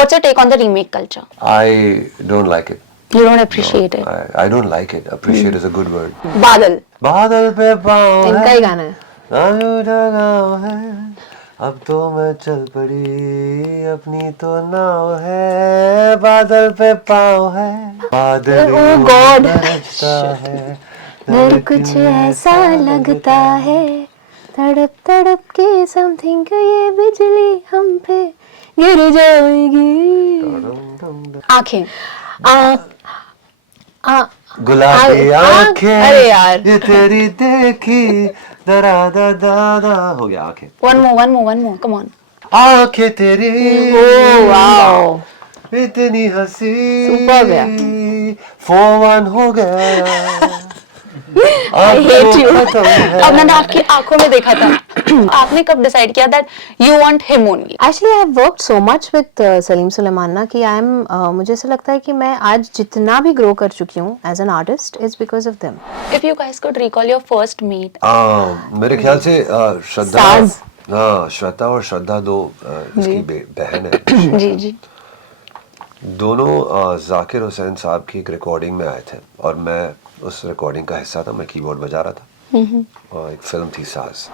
What's your take on the remake culture? I don't like it. You don't appreciate it. I don't like it. Appreciate is a good word. बादल बादल पे पाँव इनका है, ही गाना है. आलूदा गाँव है, अब तो मैं चल पड़ी, अपनी तो नाव है, बादल पे पाँव है, बादल Oh God. बरसता है, डर कुछ ऐसा लगता है, तड़प तड़प के समथिंग ये बिजली हम पे गिर जाएगी. आंखें. गुलाबी आंखें, अरे यार. ये तेरी देखी, दरा दा दा हो गया आंखें. One more. Come on. आंखें तेरी, Oh wow. इतनी हंसी, Superb यार. 4-1 हो गया. I hate you. अब मैंने आपकी आंखों में देखा था. आपने कब डिसाइड किया that you want him only? Actually, I have worked so much with Salim Sulaiman ना कि मुझे ऐसा लगता है कि मैं आज जितना भी ग्रो कर चुकी हूँ as an artist is because of them. If you guys could recall your first meet. मेरे ख्याल से श्रद्धा, साज. हाँ, श्रद्धा और श्रद्धा दो इसकी बहन है. जी जी. दोनों जाकिर हुसैन साहब की एक रिकॉर्डिंग में आए थे और मैं उस रिकॉर्डिंग का हिस्सा था. मैं कीबोर्ड बजा रहा था और एक फिल्म थी साज.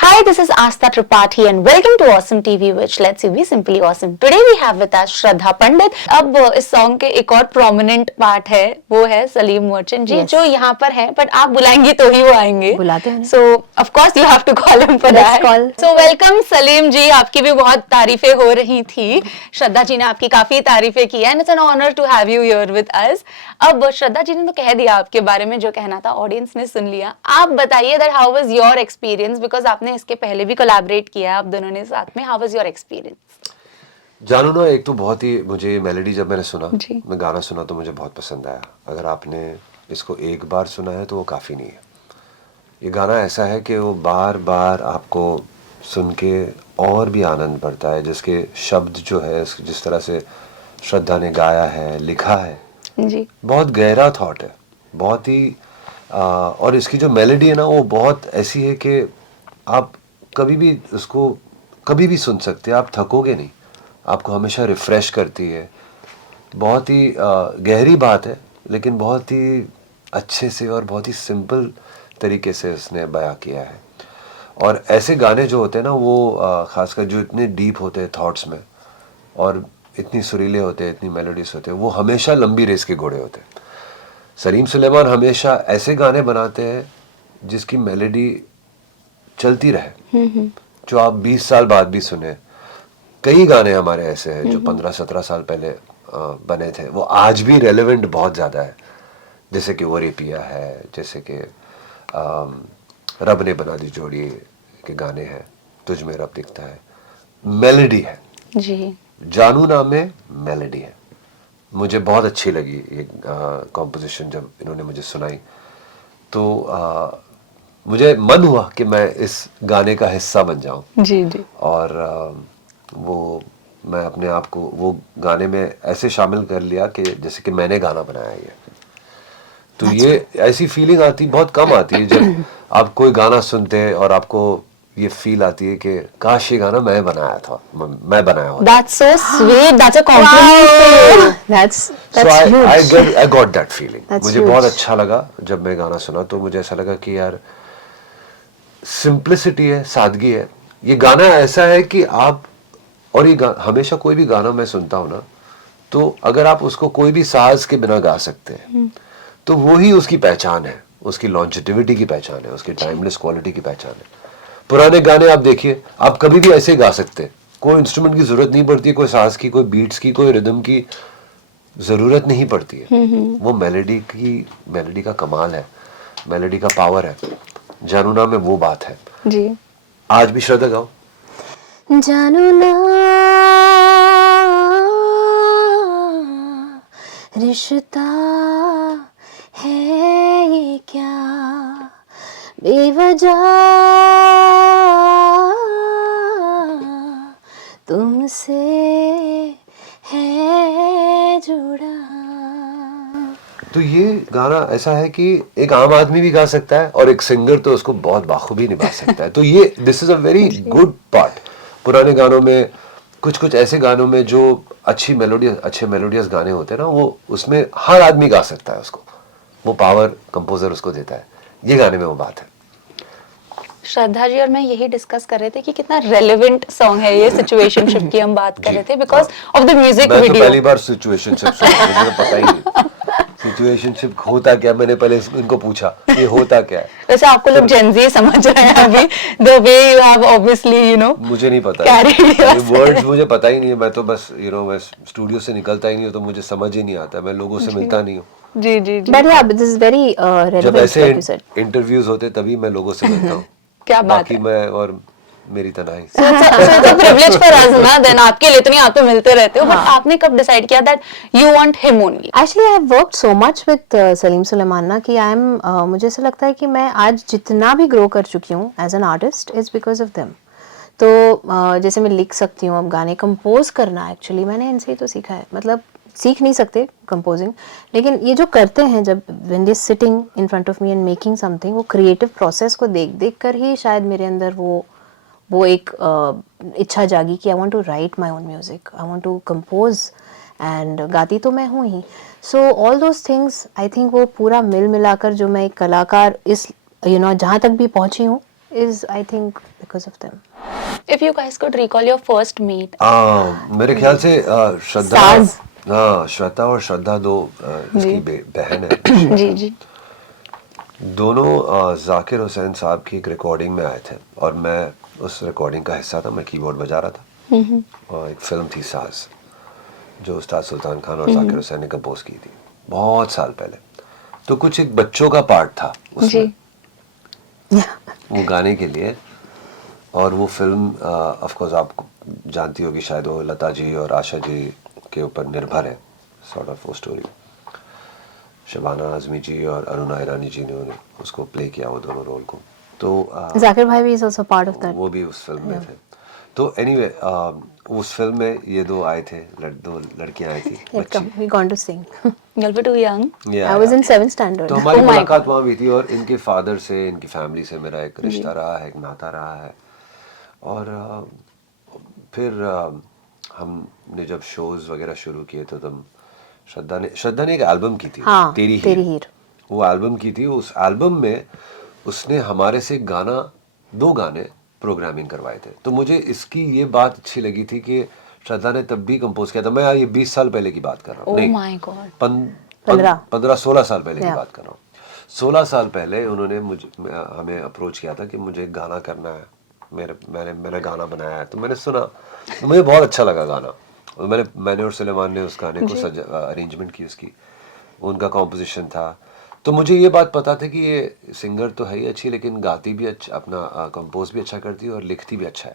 Hi, this is Astha Tripathi and welcome to Awesome TV, which lets you be simply awesome. Today we have with us Shraddha Pandit. अब इस सॉन्ग के एक और प्रोमिनेंट पार्ट है, वो है सलीम मर्चेंट जी, Yes. जो यहाँ पर है, बट आप बुलाएंगे तो ही वो आएंगे. बुलाते हैं. So of course you have to call him for Let's that. call. So welcome Salim जी. आपकी भी बहुत तारीफें हो रही थी. श्रद्धा जी ने आपकी काफी तारीफें की है and it's an honor to have you here with us. अब श्रद्धा जी ने तो कह दिया आपके बारे में जो कहना था, ऑडियंस ने सुन लिया. आप बताइए that how was your experience, because आपने इसके पहले भी कोलैबोरेट किया आप दोनों ने साथ में. How was your experience? जानू ना, एक तो बहुत ही मुझे मेलोडी जब मैंने सुना, जी. मैं गाना सुना तो मुझे बहुत पसंद आया. अगर आपने इसको एक बार सुना है तो वो काफ़ी नहीं है. ये गाना ऐसा है कि वो बार बार आपको सुन के और भी आनंद बढ़ता है. जिसके शब्द जो है, जिस तरह से श्रद्धा ने गाया है, लिखा है, जी. बहुत गहरा थॉट है, बहुत ही और इसकी जो मेलोडी है ना, वो बहुत ऐसी है कि आप कभी भी उसको कभी भी सुन सकते हैं. आप थकोगे नहीं, आपको हमेशा रिफ़्रेश करती है. बहुत ही गहरी बात है, लेकिन बहुत ही अच्छे से और बहुत ही सिंपल तरीके से उसने बयां किया है. और ऐसे गाने जो होते हैं ना, वो ख़ासकर जो इतने डीप होते हैं थॉट्स में और इतनी सुरीले होते हैं, इतनी मेलोडियस होते हैं, वो हमेशा लंबी रेस के घोड़े होते हैं. सलीम सुलेमान हमेशा ऐसे गाने बनाते हैं जिसकी मेलोडी चलती रहे, जो आप 20 साल बाद भी सुने. कई गाने हमारे ऐसे हैं जो 15-17 साल पहले बने थे, वो आज भी रेलेवेंट बहुत ज़्यादा है. जैसे कि वो रेपिया है, जैसे कि रब ने बना दी जोड़ी के गाने हैं, तुझ में रब दिखता है. मेलोडी है जी. जानू नाम में मेलोडी है. मुझे बहुत अच्छी लगी ये कॉम्पोजिशन. जब इन्होंने मुझे सुनाई तो मुझे मन हुआ कि मैं इस गाने का हिस्सा बन जाऊं. जी जी. और वो मैं अपने आप को वो गाने में ऐसे शामिल कर लिया कि जैसे कि मैंने गाना बनाया है. तो ये ऐसी फीलिंग आती, बहुत कम आती है जब आप कोई गाना सुनते हैं और आपको ये फील आती है कि काश ये गाना मैं बनाया था, मैं बनाया होता. That's so sweet. That's a compliment for you. That's So I got that feeling. That's मुझे huge. बहुत अच्छा लगा जब मैं गाना सुना. तो मुझे ऐसा लगा कि यार सिंप्लिसिटी है, सादगी है. ये गाना ऐसा है कि आप, और ये हमेशा कोई भी गाना मैं सुनता हूँ ना, तो अगर आप उसको कोई भी साज के बिना गा सकते हैं तो वही उसकी पहचान है, उसकी लॉन्जेटिविटी की पहचान है, उसकी टाइमलेस क्वालिटी की पहचान है. पुराने गाने आप देखिए, आप कभी भी ऐसे गा सकते हैं. कोई इंस्ट्रूमेंट की जरूरत नहीं पड़ती, कोई साज की, कोई बीट्स की, कोई रिदम की जरूरत नहीं पड़ती है. वो मेलोडी का कमाल है, मेलोडी का पावर है. जानू ना में वो बात है. जी. आज भी श्रद्धा गाओ. जानू ना रिश्ता है ये क्या, बेवजह तुमसे है जुड़ा. तो ये गाना ऐसा है कि एक आम आदमी भी गा सकता है और एक सिंगर तो उसको बहुत बाखूबी निभा सकता है. तो ये this is a very good part. पुराने गानों में कुछ कुछ ऐसे गानों में जो अच्छे मेलोडियस गाने होते हैं ना, वो उसमें हर आदमी गा सकता है उसको, वो पावर कंपोजर उसको देता है। ये गाने में वो बात है। श्रद्धा जी और मैं यही डिस्कस कर रहे थे कि कितना रेलेवेंट सॉन्ग है ये, सिचुएशनशिप की हम बात कर जी, रहे थे बिकॉज हाँ। ऑफ द म्यूजिक मैं तो वीडियो। पहली बार सिचुएशनशिप सुना, मुझे तो पता ही नहीं सिचुएशनशिप होता क्या। मैंने पहले इनको पूछा ये होता क्या है। वैसे आपको लोग जेनजी समझ रहे हैं अभी, the way you have obviously you know मुझे नहीं पता carried ये yourself. वर्ड्स मुझे पता ही नहीं है। मैं तो बस मैं स्टूडियो से निकलता ही नहीं हूँ, तो मुझे समझ ही नहीं आता। मैं लोगों से मिलता नहीं हूँ। जी जी जी। But yeah, but this is very जब relevant, ऐसे like you said. इंटरव्यूज होते तभी मैं लोगों से मिलता हूँ। क्या बात बाकी है। मैं और मेरी तनाई। So it's a privilege for us ना, then आपके लिए तो नहीं, आप तो मिलते रहते हो, बट आपने कब डिसाइड किया that you want him only? Actually, I have worked so much with Salim Sulaiman ना कि मुझे ऐसा लगता है कि मैं आज जितना भी ग्रो कर चुकी हूँ as an artist is because of them. तो जैसे मैं लिख सकती हूँ, अब गाने कंपोज करना एक्चुअली मैंने इनसे ही तो सीखा है। मतलब सीख नहीं सकते कंपोजिंग, लेकिन ये जो करते हैं जब when they sitting in front of me and making something, वो क्रिएटिव प्रोसेस को देख देख कर ही शायद मेरे अंदर वो एक इच्छा जागी कि I want to write my own music, I want to compose, and गाती तो मैं हूँ ही। So all those things I think वो पूरा मिल मिलाकर जो मैं एक कलाकार इस जहाँ तक भी पहुँची हूँ is I think because of them. If you guys could recall your first meet. मेरे ख्याल से श्रद्धा, साज। हाँ श्रद्धा और श्रद्धा दो इसकी बहन है। जी जी। दोनों जाकिर हुसैन साहब की एक रिकॉर्डिंग में आए थे और मैं उस रिकॉर्डिंग का हिस्सा था। मैं कीबोर्ड बजा रहा था और एक फिल्म थी साज, जो उस्ताद सुल्तान खान और जाकिर हुसैन ने कंपोज की थी बहुत साल पहले। तो कुछ एक बच्चों का पार्ट था उसमें वो गाने के लिए। और वो फिल्म ऑफ कोर्स आप जानती होगी शायद, वो लता जी और आशा जी के ऊपर निर्भर है सॉर्ट ऑफ वो स्टोरी। शबाना आजमी जी और अरुणा ईरानी जी ने उसको प्ले किया, वो दोनों रोल को। तो जाकिर भाई भी is also part of that. वो भी उस फिल्म में थे। तो एनीवे उस फिल्म में ये दो आए थे, दो लड़कियां आई थी बच्ची। We gone to sing. You'll be too young. I was in 7th standard. तो हमारी Oh my मुलाकात God. वहाँ भी थी और इनके फादर से, इनकी फैमिली से मेरा एक रिश्ता रहा है, एक नाता रहा है। और फिर हमने जब शोज वगैरह शुरू किए तो तब श्रद्धा ने एक एल्बम की थी, हाँ, तेरी हीर। वो एल्बम की थी। उस एल्बम में उसने हमारे से दो गाने प्रोग्रामिंग करवाए थे। तो मुझे इसकी ये बात अच्छी लगी थी कि श्रद्धा ने तब भी कंपोज किया था। मैं ये 20 साल पहले की बात कर रहा हूँ। Oh नहीं, my God. 15-16 साल पहले की बात कर रहा हूँ। 16 साल पहले उन्होंने हमें अप्रोच किया था कि मुझे गाना करना है। मैंने गाना बनाया है। तो मैंने सुना, तो मुझे बहुत अच्छा लगा गाना। और मैंने और सुलेमान ने उस गाने को अरेंजमेंट की उसकी, उनका कॉम्पोजिशन था। तो मुझे ये बात पता था कि ये सिंगर तो है ही अच्छी, लेकिन गाती भी अच्छा, अपना कंपोज भी अच्छा करती है और लिखती भी अच्छा है।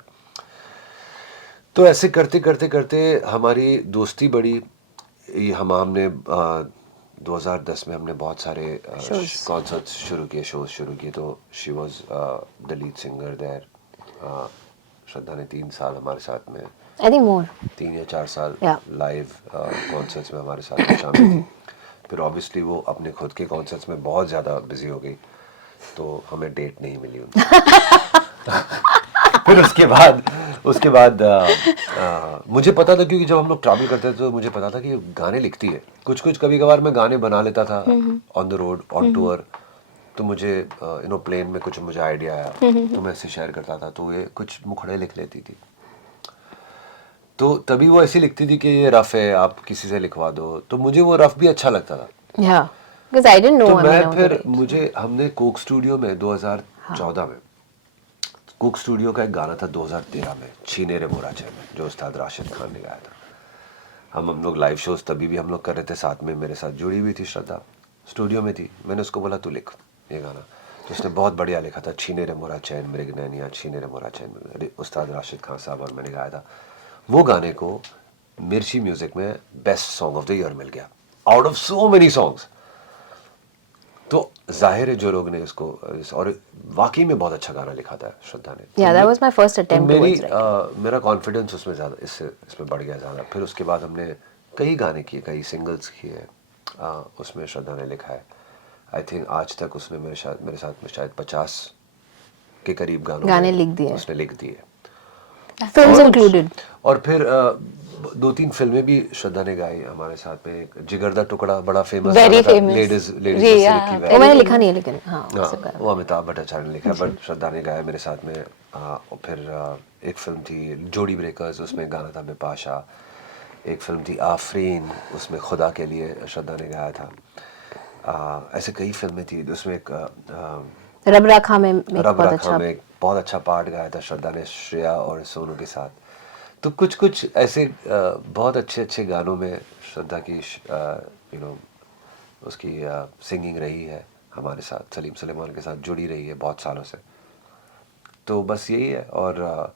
तो ऐसे करते करते करते हमारी दोस्ती बढ़ी। हमने 2010 में हमने बहुत सारे कॉन्सर्ट्स शुरू किए, शोज शुरू किए। तो she was the lead singer there. Shraddha ने 3 साल हमारे साथ में, I think more. 3 या 4 साल Yeah. लाइव कॉन्सर्ट्स में हमारे साथ में शामिल थी। फिर ऑब्वियसली वो अपने खुद के कॉन्सर्ट्स में बहुत ज़्यादा बिजी हो गई, तो हमें डेट नहीं मिली उनसे। फिर उसके बाद मुझे पता था, क्योंकि जब हम लोग ट्रैवल करते थे तो मुझे पता था कि ये गाने लिखती है। कुछ कभी कभार मैं गाने बना लेता था on the road, on tour. तो मुझे प्लेन में कुछ मुझे आइडिया आया तो मैं ऐसे शेयर करता था। तो ये कुछ मुखड़े लिख लेती थी। तो तभी वो ऐसी लिखती थी कि ये रफ है, आप किसी से लिखवा दो। तो मुझे वो रफ भी अच्छा लगता था। Yeah. Because I didn't know. तो I mean, मैं फिर हमने कोक स्टूडियो में 2014 में, कोक स्टूडियो का एक गाना था 2013 में, छीने रे मोरा चैन, जो उस्ताद राशिद खान ने गाया था। हम लोग लाइव शोज तभी भी हम लोग कर रहे थे साथ में। मेरे साथ जुड़ी हुई थी श्रद्धा, स्टूडियो में थी। मैंने उसको बोला तू लिख ये गाना। तो उसने बहुत बढ़िया लिखा था, छीने रे मोरा चैन मेरे नैनिया, छीने रे मोरा चैन, उस्ताद राशिद खान साहब और मैंने गाया था। वो गाने को मिर्ची म्यूजिक में best song of the year मिल गया, out of so many songs. तो जाहिर है जो लोग ने इसको, और वाकई में बहुत अच्छा गाना लिखा था श्रद्धा ने। Yeah, that was my first attempt तो towards writing. मेरा कॉन्फिडेंस उसमें ज़्यादा इसमें बढ़ गया ज़्यादा। फिर उसके बाद हमने कई गाने किए, कई सिंगल्स किए। उसमें श्रद्धा ने लिखा है। आई थिंक आज तक उसने मेरे साथ में शायद 50 के करीब गाने लिख दिए। उसने लिख दिए। Films included. और फिर 2-3 फिल्में भी श्रद्धा ने गाई हमारे साथ में। एक जिगर दा टुकड़ा बड़ा फेमस Very famous. लेडीज जी, में से हाँ, लिखी हुई वो है। मैंने लिखा नहीं है लेकिन हाँ हाँ, सब गाया। वो अमिताभ भट्टाचार्य ने लिखा है, बट श्रद्धा ने गाया मेरे साथ में। और फिर एक फिल्म थी जोड़ी ब्रेकर्स, उसमें गाना था बिपाशा। एक फिल्म थी आफरीन, उसमें खुदा के लिए श्रद्धा ने गाया था। ऐसे कई फिल्में थी, उसमें एक रब राखा में एक रब बहुत रखा अच्छा। में एक बहुत अच्छा पार्ट गाया था श्रद्धा ने, श्रेया और सोनू के साथ। तो कुछ कुछ ऐसे बहुत अच्छे अच्छे गानों में श्रद्धा की उसकी सिंगिंग रही है हमारे साथ, सलीम सुलेमान के साथ जुड़ी रही है बहुत सालों से। तो बस यही है, और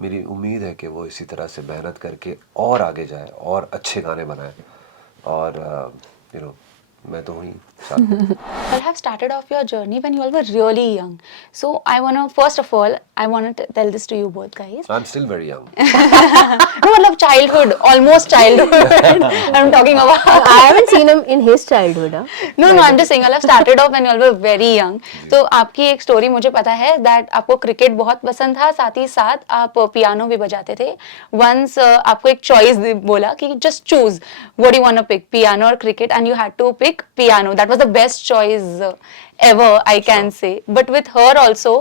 मेरी उम्मीद है कि वो इसी तरह से मेहनत करके और आगे जाए और अच्छे गाने बनाए। और मैं तो हूँ ही साथ में। You all have started off your journey when you all were really young. So I want to, first of all, I want to tell this to you both guys. I'm still very young. No, मतलब childhood, almost childhood. I'm talking about. I haven't seen him in his childhood. No, I'm just saying, you all have started off when you all were very young. तो आपकी एक story मुझे पता है that आपको cricket बहुत पसंद था, साथ ही साथ आप पियानो भी बजाते थे. Once आपको एक चॉइस बोला कि just choose what do you want to pick, piano or cricket, and you had to pick piano. That was the best choice ever, I can say. But with her also,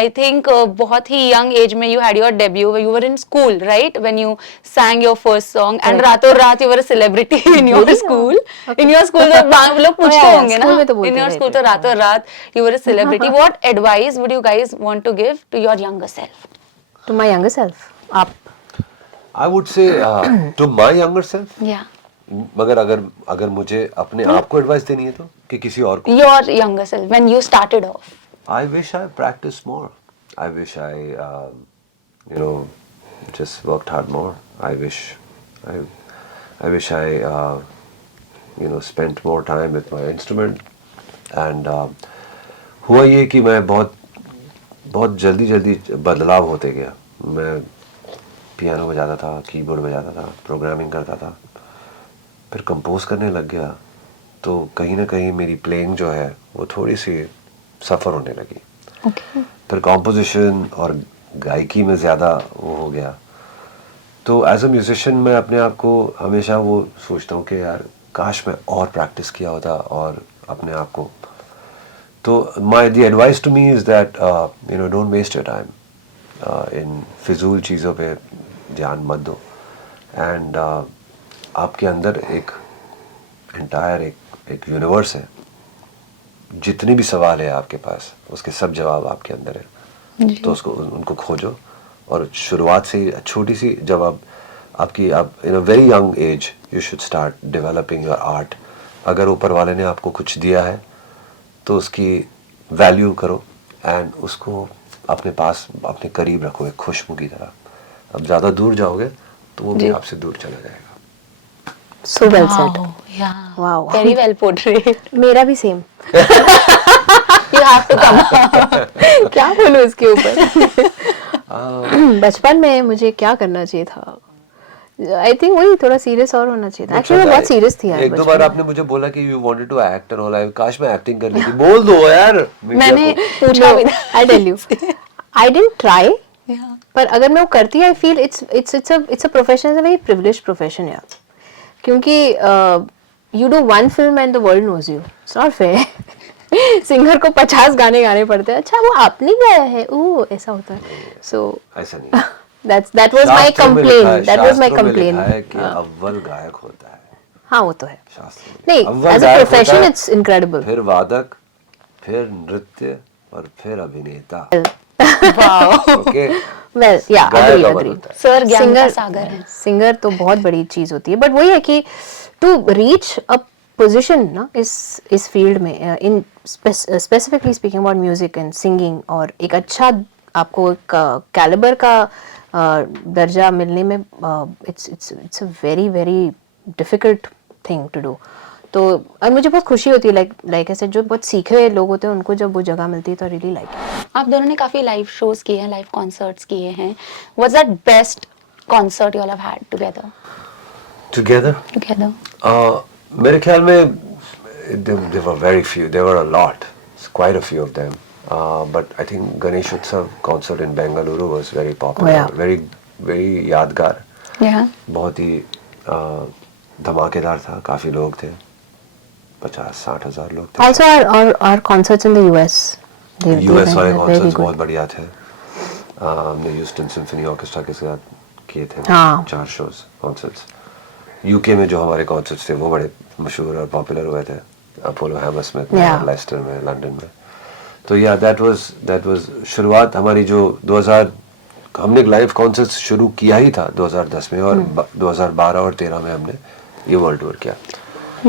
I think बहुत ही young age में you had your debut. You were in school, right? When you sang your first song, and रातों रात you were a celebrity in your school. In your school तो लोग पूछते yeah, होंगे school ना. में तो बोलते In your रहते school तो रातों रात you were a celebrity. What advice would you guys want to give to your younger self? To my younger self. आप I would say to my younger self. Yeah. मगर अगर मुझे अपने आप को एडवाइस देनी है तो कि किसी और को, Your younger self when you started off. I wish I practiced more. I wish I just worked hard more. I wish I spent more time with my instrument. And हुआ ये कि मैं बहुत जल्दी बदलाव होते गया। मैं पियानो बजाता था, कीबोर्ड बजाता था, प्रोग्रामिंग करता था, फिर कंपोज करने लग गया, तो कहीं ना कहीं मेरी प्लेइंग जो है वो थोड़ी सी सफ़र होने लगी। Okay. फिर कॉम्पोजिशन और गायकी में ज़्यादा वो हो गया। तो एज अ म्यूजिशियन मैं अपने आप को हमेशा वो सोचता हूँ कि यार काश मैं और प्रैक्टिस किया होता और अपने आप को। तो the advice to me is that don't waste your time in फिजूल चीज़ों पे ध्यान मत दो। एंड आपके अंदर एक एंटायर एक यूनिवर्स है, जितने भी सवाल है आपके पास उसके सब जवाब आपके अंदर है। तो उनको खोजो, और शुरुआत से ही छोटी सी जब आप in a very young age you should start developing your art. अगर ऊपर वाले ने आपको कुछ दिया है तो उसकी वैल्यू करो एंड उसको अपने पास अपने करीब रखो एक खुशबू की तरह। अब ज़्यादा दूर जाओगे तो वो भी आपसे दूर चला जाएगा। so well said. Wow. Yeah. Wow. Very well portrayed. मेरा भी same. You have to come. क्या बोलूं उसके ऊपर। बचपन में मुझे क्या करना चाहिए था, आई थिंक वही थोड़ा सीरियस और होना चाहिए था। एक्चुअली मैं बहुत सीरियस थी यार। एक दो बार आपने मुझे बोला कि you wanted to act and all, I काश मैं एक्टिंग कर लेती। बोल दो यार। मैंने पूछा भी था। I tell you I didn't try, Yeah. पर अगर मैं वो करती I feel it's a profession, is a very privileged profession यार। क्योंकि you do one film and the world knows you, it's not fair. Singer को 50 गाने गाने पड़ते हैं। अच्छा वो आपने गाया है, ओह ऐसा होता है। सो ऐसा नहीं। that was my complaint, that was my complaint। है कि अव्वल गायक होता है। हाँ वो तो है। शास्त्र में नहीं, अव्वल as a गायक profession होता है, it's incredible। फिर वादक, फिर नृत्य और फिर अभिनेता। Wow. ओके well yeah, गायक agree अव्वल agree। होता है। सर ज्ञान का सागर है। सिंगर तो बहुत बड़ी चीज होती है, बट वही है कि टू रीच अ पोजीशन ना इस फील्ड में, in specifically speaking about music and singing, और एक अच्छा आपको एक कैलिबर का दर्जा मिलने में, it's a very very difficult thing to do. तो और मुझे बहुत खुशी होती है, लाइक ऐसे जो बहुत सीखे हुए लोग होते हैं उनको जब वो जगह मिलती है तो रियली लाइक। आप दोनों ने काफी लाइव शोज किए हैं, लाइव कॉन्सर्ट्स किए हैं। What's that best concert you all have had together? Together मेरे ख्याल में there were very few, there were a lot, quite a few of them, but I think Ganesh Utsav concert in Bengaluru was very popular, Oh, yeah. very very यादगार, Yeah. बहुत ही धमाकेदार था. काफ़ी लोग थे, 50-60 हज़ार लोग थे. Also our concerts in the US. US वाले very कॉन्सर्ट्स good. बहुत बढ़िया थे. हमने ह्यूस्टन सिम्फनी ऑर्केस्ट्रा के साथ किए थे हाँ. 4 शोज कॉन्सर्ट्स. यूके में जो हमारे कॉन्सर्ट्स थे वो बड़े मशहूर और पॉपुलर हुए थे, अपोलो हैमरस्मिथ में, Yeah. लेस्टर में, लंदन में. तो या दैट वाज शुरुआत हमारी. जो 2000 हमने लाइव कॉन्सर्ट्स शुरू किया ही था 2010 में, और 2012 और 13 में हमने ये वर्ल्ड टूर किया.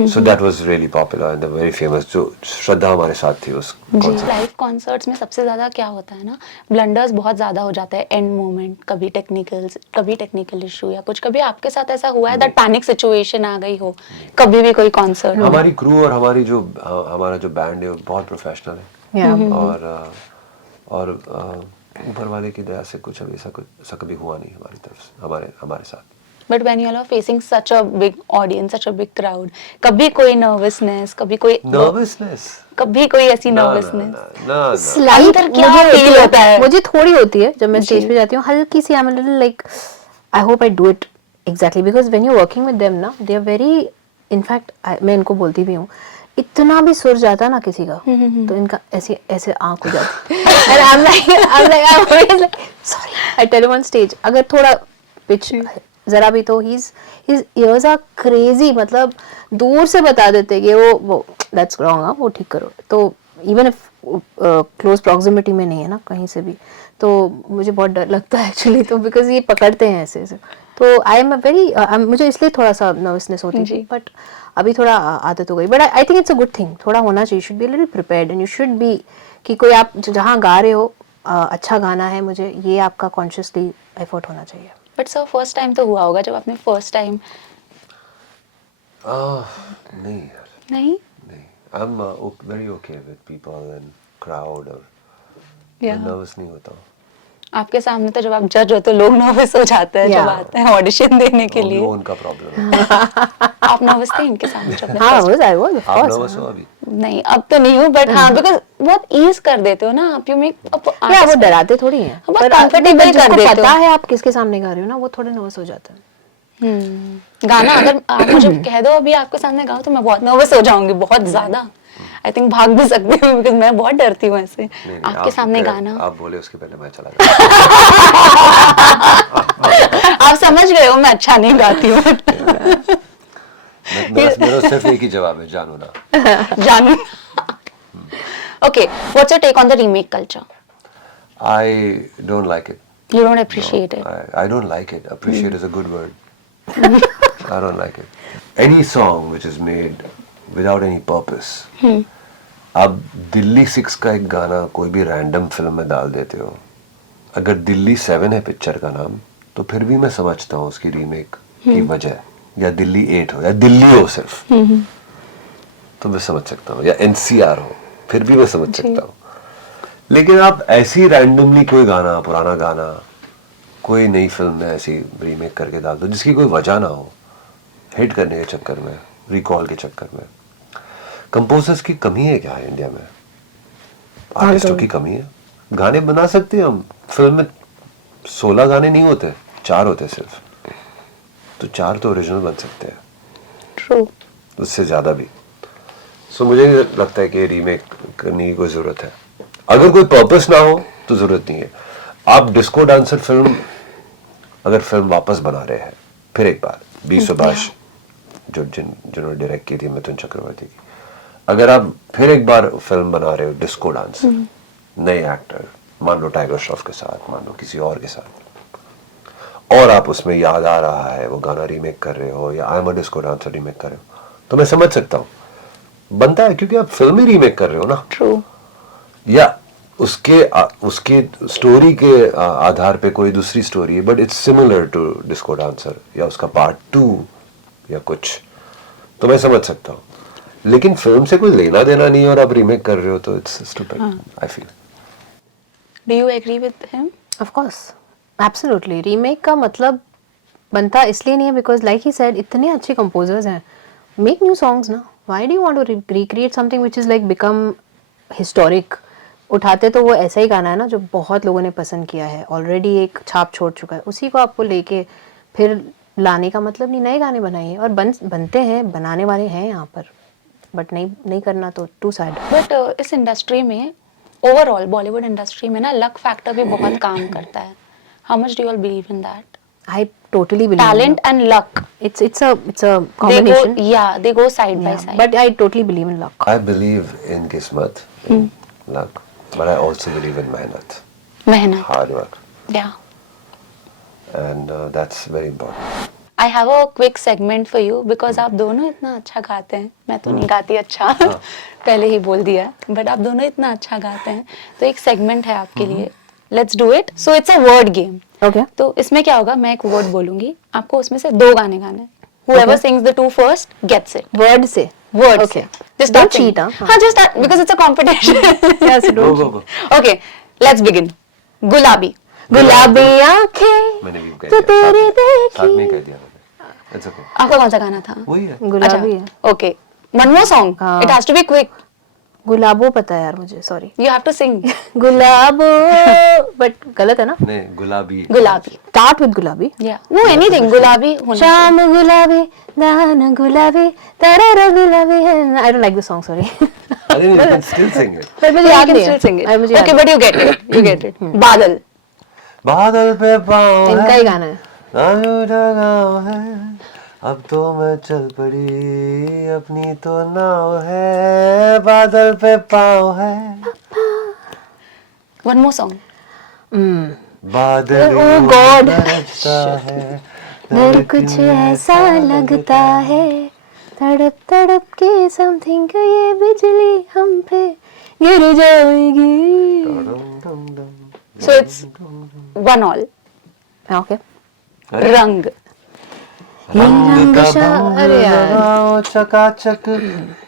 So that was really popular and very famous. जो श्रद्धा हमारे साथ थी उस जी. कॉन्सर्ट. लाइव कॉन्सर्ट्स में सबसे ज्यादा क्या होता है ना, ब्लंडर्स बहुत ज्यादा हो जाता है एंड मोमेंट, कभी टेक्निकल इशू या कुछ. कभी आपके साथ ऐसा हुआ है दैट पैनिक सिचुएशन आ गई हो कभी भी कोई कॉन्सर्ट? हमारी क्रू और हमारी जो हमारा जो बैंड है वो बहुत प्रोफेशनल है. Yeah. और ऊपर वाले की दया से कुछ अभी ऐसा कभी हुआ नहीं हमारी तरफ से, हमारे साथ. But when you are facing such a big audience, such a big crowd, कभी कोई नर्वसनेस, कभी कोई ऐसी नर्वसनेस Slight अंदर क्या मुझे feel होता है? मुझे थोड़ी होती है जब मैं जी. स्टेज पे जाती हूँ, हल्की सी. I'm a little like I hope I do it exactly because when you're working with them ना, they are very, in fact मैं इनको बोलती भी हूँ, इतना भी सुर जाता ना किसी का तो इनका ऐसे ऐसे आंख हो जाती and I'm always like sorry. I tell him on stage अगर थोड़ा pitch जरा भी तो his ears are crazy, मतलब दूर से बता देते कि वो that's wrong, हाँ वो ठीक करो. तो even if close proximity में नहीं है ना कहीं से भी, तो मुझे बहुत डर लगता है एक्चुअली. तो बिकॉज ये पकड़ते हैं ऐसे ऐसे, तो आई एम वेरी मुझे इसलिए थोड़ा सा नर्वसनेस होती थी. बट अभी थोड़ा आदत हो गई. But I think it's a good thing, थोड़ा होना चाहिए. Should be little prepared and you should be कि कोई आप जहाँ गा रहे हो अच्छा गाना है मुझे, ये आपका कॉन्शियसली एफर्ट होना चाहिए. बट सर फर्स्ट टाइम तो हुआ होगा जब आपने फर्स्ट टाइम? नहीं यार, नहीं. I am very okay with people and crowd, और Yeah. मैं नर्वस नहीं होता हूँ. आपके सामने तो जब आप जज हो तो लोग नर्वस हो जाते हैं जब Yeah. आते हैं ऑडिशन देने के लिए. वो उनका प्रॉब्लम है. आप नर्वस थे इनके सामने जब? हाँ I was of आप course. नर्वस हो अभी? नहीं अब तो नहीं हूँ, बट हाँ बिकॉज बहुत ईज कर देते हो ना आप. यू मेक या वो डराते थोड़ी हैं, बहुत पर comfortable जिसको कर देते हो. पता है आप किसके सामने गा रहे हो ना, वो थोड़े नर्वस हो जाते हैं. गाना अगर आप मुझे कह दो अभी आपके सामने गाओ तो मैं बहुत नर्वस हो जाऊंगी, बहुत ज्यादा. आई थिंक भाग भी सकती हूँ बिकॉज मैं बहुत डरती हूँ ऐसे. नहीं, आपके सामने गाना आप बोले उसके पहले मैं चला गया. आप समझ गए हो मैं अच्छा नहीं गाती हूँ. मेरा सिर्फ एक ही जवाब है, जानू ना. जानू. Okay, what's your take on the remake culture? I don't like it. You don't appreciate it? I don't like it. Appreciate is a good word. I don't like it. Any song which is made without any purpose. अब दिल्ली 6 का एक गाना कोई भी random film में डाल देते हो. अगर दिल्ली 7 है पिक्चर का नाम, तो फिर भी मैं समझता हूँ उसकी रीमेक की वजह, या दिल्ली 8 हो या दिल्ली हो सिर्फ, तो मैं समझ सकता हूँ, या NCR हो, फिर भी मैं समझ सकता हूँ. लेकिन आप ऐसी रैंडमली कोई गाना, पुराना गाना कोई नई फिल्म में ऐसी रीमेक करके डाल दो जिसकी कोई वजह ना हो, हिट करने के चक्कर में, रिकॉल के चक्कर में. कंपोजर्स की कमी है क्या है इंडिया में? आर्टिस्टों की कमी है. गाने बना सकते हैं हम, फिल्म में 16 गाने नहीं होते, 4 होते सिर्फ, तो 4 तो ओरिजिनल बन सकते हैं. ट्रू. उससे ज्यादा भी. सो मुझे नहीं लगता है कि रीमेक करने की कोई जरूरत है. अगर कोई पर्पस ना हो तो जरूरत नहीं है. आप डिस्को डांसर फिल्म, अगर फिल्म वापस बना रहे हैं फिर एक बार, बी सुभाष जो जिन्होंने डायरेक्ट की थी मिथुन चक्रवर्ती की, अगर आप फिर एक बार फिल्म बना रहे हो डिस्को डांसर, नए एक्टर, मान लो टाइगर श्रॉफ के साथ, मान लो किसी और के साथ, और आप उसमें याद आ रहा है वो गाना रीमेक कर रहे हो, या I am a disco dancer remake कर रहे हो, तो मैं समझ सकता हूँ. बनता है क्योंकि आप फिल्म ही रीमेक कर रहे हो ना. ट्रू. या उसके स्टोरी के आधार पे कोई दूसरी स्टोरी है, but it's similar to disco dancer, या उसका पार्ट 2 या कुछ, तो मैं समझ सकता हूँ. लेकिन फिल्म से कोई लेना देना नहीं और आप रीमेक कर रहे हो तो it's stupid, I feel. Do you agree with him? Of course, absolutely. Remake का मतलब बनता इसलिए नहीं है बिकॉज लाइक ही सेड इतने अच्छे कंपोजर्स हैं. मेक न्यू सॉन्ग्स ना. Why do you want to recreate something which is like become historic? उठाते तो वो ऐसा ही गाना है ना जो बहुत लोगों ने पसंद किया है, ऑलरेडी एक छाप छोड़ चुका है, उसी को आपको लेके फिर लाने का मतलब नहीं, नए गाने बनाइए। और बनते हैं, बनाने वाले हैं यहाँ पर, बट नहीं करना तो टू सैड। बट इस इंडस्ट्री में ओवरऑल बॉलीवुड इंडस्ट्री में ना लक फैक्टर भी बहुत काम करता है। How much do you all believe in that? I totally believe in Talent luck. and luck, It's a combination. they go side by Yeah, side. but I totally believe in luck. I believe in kismat, in luck, but I also believe in mehnat, मेहनत, hard work, yeah. and that's very important. I have a quick segment for you because आप दोनों इतना अच्छा गाते हैं, मैं तो नहीं गाती अच्छा, पहले ही बोल दिया, बट आप दोनों इतना अच्छा गाते हैं, तो एक सेगमेंट है आपके लिए, let's do it. So it's a word game. Okay. तो इसमें क्या होगा, मैं एक वर्ड बोलूंगी, आपको उसमें से 2 गाने गाने हैं। Whoever sings the 2 first gets it. Word से. Word Okay. से. Just Don't start singing. cheat, huh? हाँ, just start because it's a competition. Yes, Go don't go cheat. go. Okay, let's begin. गुलाबी। गुलाबी आंखें मैंने भी कह तो दिया, तेरी साथ में देखी। कह दिया मैंने। It's okay. आपका कौन सा गाना था? वही है। गुलाबी है। Okay. One more song. हाँ। It has to be quick. गुलाबो पता है यार मुझे, sorry. You have to sing. Gulabo, but गलत है ना? नहीं, गुलाबी। गुलाबी. Start with गुलाबी। Yeah. No, anything. गुलाबी होना शाम गुलाबी, दाना गुलाबी, तररा गुलाबी है। I don't like the song, sorry. अरे नहीं, you can still sing it. पर मुझे चाहिए. याद You can नहीं है। still sing it. मुझे याद Okay, but you get it. You get it. बादल. बादल पे पाँव नहीं। इनका ही गाना है। आलू जगाओ है, अब तो मैं चल पड़ी, अपनी तो नाव है, बादल पे पाँव है। One more song. बादल Oh God. बरसता है, डर कुछ ऐसा लगता है, तड़प तड़प के समथिंग ये बिजली हम पे गिर जाएगी। So it's 1-1. ओके। रंग. रंग का शा- भंग अरे यार। लगाओ चकाचक,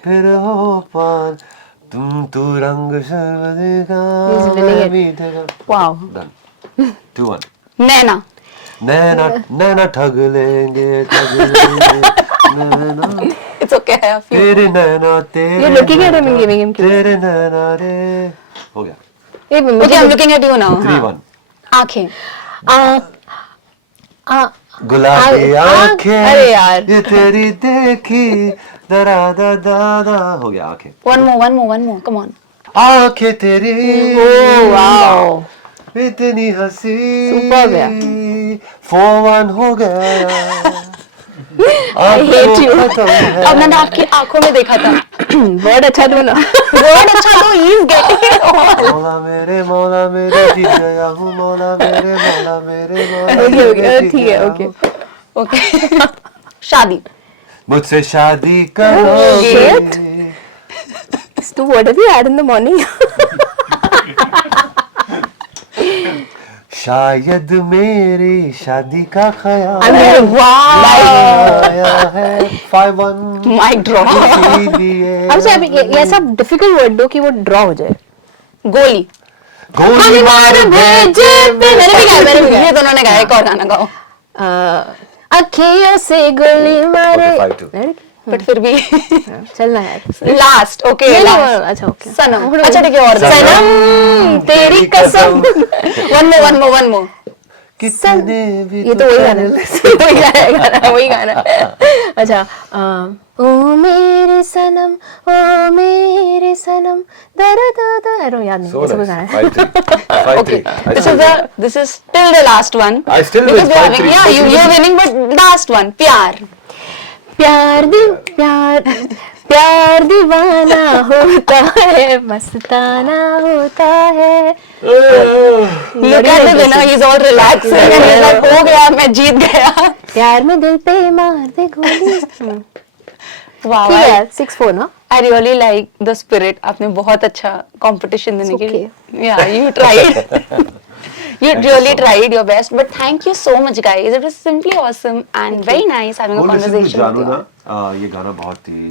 फिर हो पान, तू रंग शरबत का, He's winning मैं it. मीठे का। Wow. Done. 2-1. नैना. नैना नैना ठग लेंगे नैना It's okay. I have few. तेरे नैना तेरे You're looking at him and giving him cues. तेरे नैना रे हो गया। ये मुझे Okay, I'm looking at you now. 3-1. आँखें. गुलाबी आंखें, अरे यार। ये तेरी देखी, दरा दा दा दा हो गया। आंखें, One more. Come on. आंखें तेरी, Oh wow. इतनी हंसी, Superb है। 4-1 हो गया। I hate you. अब मैंने आपकी आंखों में देखा था. वर्ड अच्छा दो ना। Word अच्छा तो he is getting it all. मौला मेरे जीत गया हूँ, मौला मेरे ओके ठीक है, ओके। Okay. शादी. मुझसे शादी करोगे। Shit. So what have you had in the morning? शायद मेरी शादी का ख्याल अरे वाह। आया है। 5-1 Mic drop. इसीलिए अब से अभी ये ऐसा डिफिकल्ट वर्ड दो कि वो ड्रॉ हो जाए। गोली. गोली मार भेजे मैंने भी गाया. ये दोनों ने गाया. एक और गाना गाओ. अखियों से गोली मारे। Okay, 5-2. बट फिर भी. चलना यार। लास्ट. ओके. अच्छा ओके। सनम. अच्छा ठीक है. और सनम तेरी कसम. One more. कितने भी ये तो वही गाना है। वही गाना। अच्छा। ओ मेरे सनम दर्द आई डोंट याद नहीं So ऐसा कोई nice. गाना है। 5-3. Okay. This is still the last one. I still Because win. we are having, 5-3. yeah, you're winning, but last one. प्यार. प्यार दीवाना होता है, मस्ताना होता है। Look at the winner. He's all relaxed. And he's like, हो गया, मैं जीत गया. प्यार में दिल पे मार दे गोली। Wow. ठीक है 6-4 ना। I really like the spirit. आपने बहुत अच्छा competition देने के लिए. Yeah, you tried. You really tried your best, but thank you so much, guys. It was simply awesome and very nice having a Go listen to conversation जानू with you. ना, ये गाना बहुत ही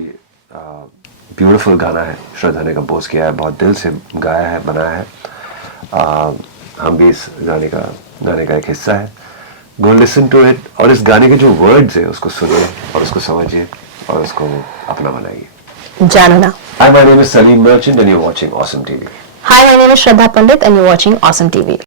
ब्यूटीफुल गाना है। श्रद्धा ने कंपोज किया है, बहुत दिल से गाया है, बनाया है। हम भी इस गाने का एक हिस्सा है। गो लिसन टू इट, और इस गाने के जो वर्ड्स है उसको सुनिए और उसको समझिए और उसको अपना बनाइए। जानू ना। Hi, my name is Salim Merchant and you're watching Awesome TV. Hi, my name is Shraddha Pandit and you're watching Awesome TV.